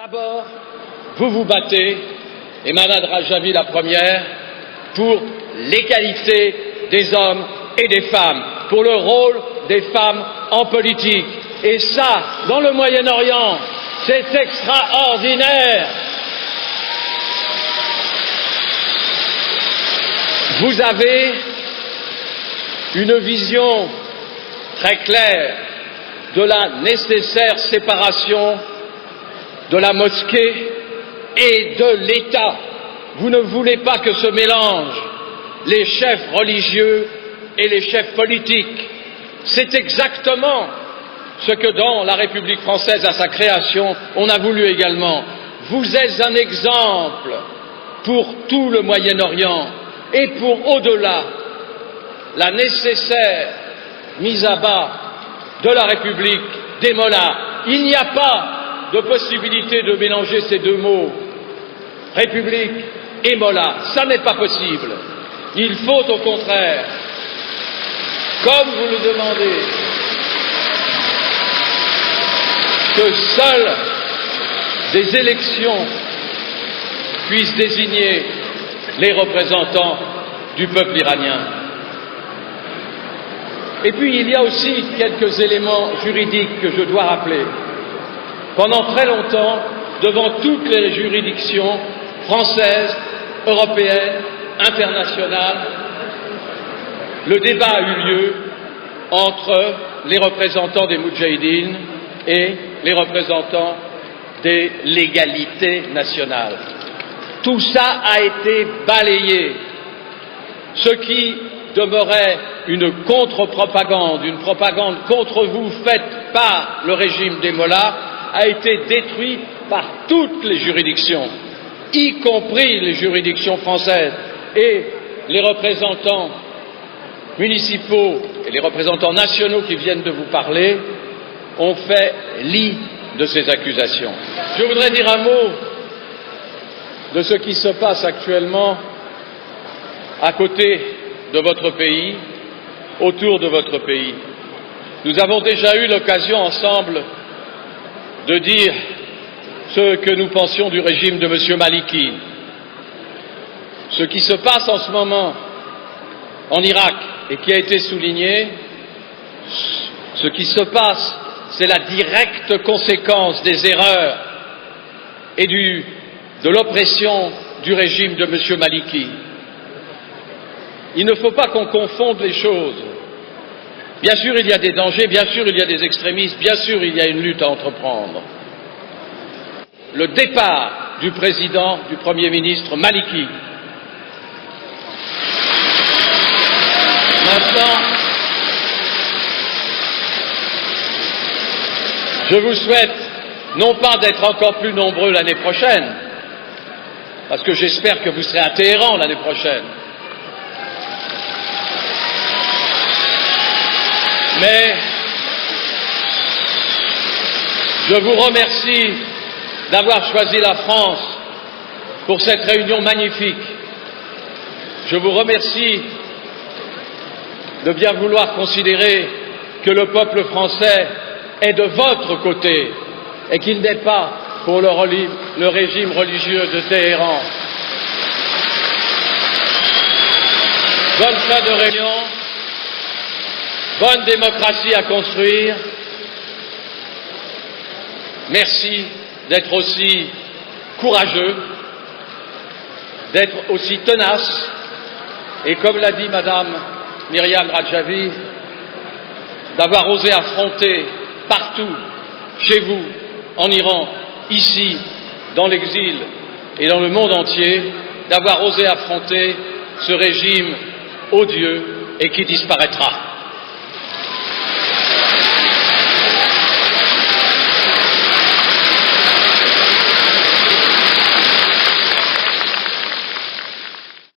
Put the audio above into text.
D'abord, vous vous battez, et Madame Rajavi la première, pour l'égalité des hommes et des femmes, pour le rôle des femmes en politique. Et ça, dans le Moyen-Orient, c'est extraordinaire. Vous avez une vision très claire de la nécessaire séparation de la mosquée et de l'État. Vous ne voulez pas que se mélangent les chefs religieux et les chefs politiques. C'est exactement ce que dans la République française, à sa création, on a voulu également. Vous êtes un exemple pour tout le Moyen-Orient et pour au-delà la nécessaire mise à bas de la République des mollahs. Il n'y a pas de possibilité de mélanger ces deux mots, République et mollah. Ça n'est pas possible. Il faut au contraire, comme vous le demandez, que seules des élections puissent désigner les représentants du peuple iranien. Et puis il y a aussi quelques éléments juridiques que je dois rappeler. Pendant très longtemps, devant toutes les juridictions françaises, européennes, internationales, le débat a eu lieu entre les représentants des Moudjahidines et les représentants des légalités nationales. Tout ça a été balayé. Ce qui demeurait une contre-propagande, une propagande contre vous faite par le régime des mollahs, a été détruit par toutes les juridictions, y compris les juridictions françaises. Et les représentants municipaux et les représentants nationaux qui viennent de vous parler ont fait lit de ces accusations. Je voudrais dire un mot de ce qui se passe actuellement à côté de votre pays, autour de votre pays. Nous avons déjà eu l'occasion ensemble de dire ce que nous pensions du régime de M. Maliki. Ce qui se passe en ce moment en Irak et qui a été souligné, ce qui se passe, c'est la directe conséquence des erreurs et de l'oppression du régime de M. Maliki. Il ne faut pas qu'on confonde les choses. Bien sûr, il y a des dangers, bien sûr, il y a des extrémistes, bien sûr, il y a une lutte à entreprendre. Le départ du président, du Premier ministre Maliki. Maintenant, je vous souhaite non pas d'être encore plus nombreux l'année prochaine, parce que j'espère que vous serez à Téhéran l'année prochaine, mais je vous remercie d'avoir choisi la France pour cette réunion magnifique. Je vous remercie de bien vouloir considérer que le peuple français est de votre côté et qu'il n'est pas pour le régime religieux de Téhéran. Bonne fin de réunion. Bonne démocratie à construire. Merci d'être aussi courageux, d'être aussi tenace, et comme l'a dit Madame Myriam Rajavi, d'avoir osé affronter partout, chez vous, en Iran, ici, dans l'exil et dans le monde entier, d'avoir osé affronter ce régime odieux et qui disparaîtra.